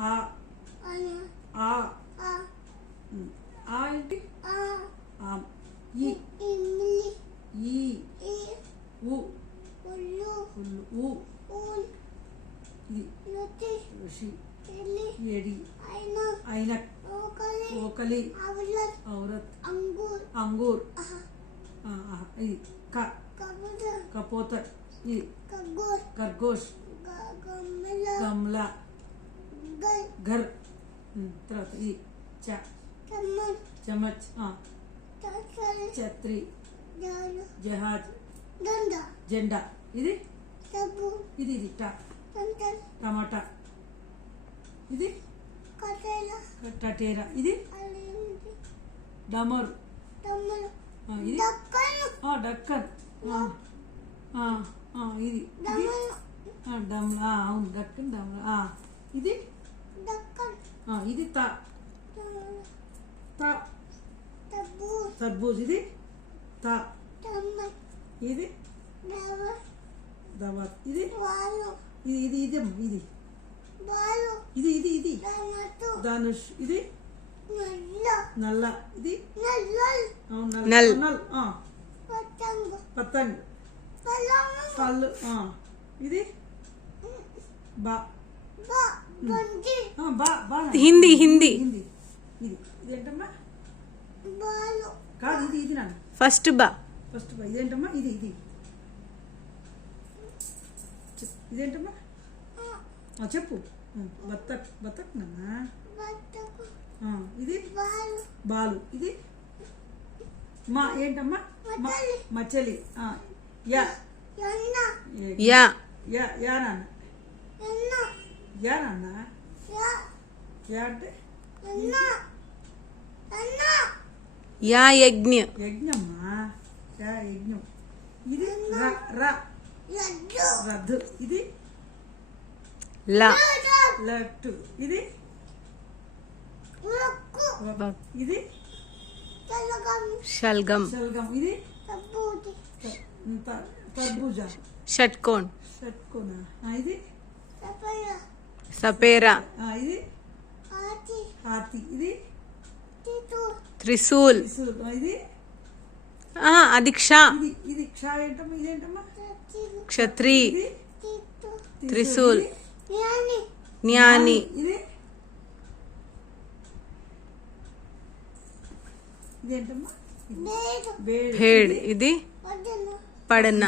ఆ ఆ ఆ ఏంటి ఆమ్ ఈ ఈ ఉ ఉల్లు ఉ ఇది ఋషి ఏడి ఐనక్ ఓకలి ఔరత్ అంగూర్ ఇది కపోతర్ ఇది ఖర్గోష్ గమ్లా घर తర్వాత ఇది चम्मच छत्री जहाज జెండా ఇది ఇది ఇది టమాటా ఇది టటేరా ఇది డమర్ ఇది డక్కన్ ఇది డమ్లా అవును డక్కన్ డమ్లా ఇది ఇది తర్బూజ్ ఇది ఇది దవాత్ ఇది ఇది ఇది ఇది ఇది ఇది ఇది ధనుష్ ఇది నల్ల ఇది నల్ పతంగ్ పళ్ళు ఇది బా హిందీ హిందీ ఇది ఇదేంటమ్మా కాదు ఇది ఇది నాన్న ఫస్ట్ బా ఇదేంటమ్మా ఇది ఇది ఇదేంటమ్మా చెప్పు బతక్ నాన్న ఇది బాలు ఇది మా ఏంటమ్మా మచ్చలి యా యా యా నాన్న యా నాన్న యా అంటే యా యజ్ఞ యజ్ఞమ్మా యా యజ్ఞం ఇది రద్దు ఇది లా లట్టు ఇది ఇది షల్గం ఇది తర్బూజా షట్కోన్ ఇది సపేరా ఇది హాతి ఇది త్రిశూల్ ఇది అది క్షా ఇది క్షా ఏంటమ్మా ఇదేంటమ్మా క్షత్రి త్రిశూల్ జ్ఞాని ఇది ఇదేంటమ్మా భేడ్ ఇది పడన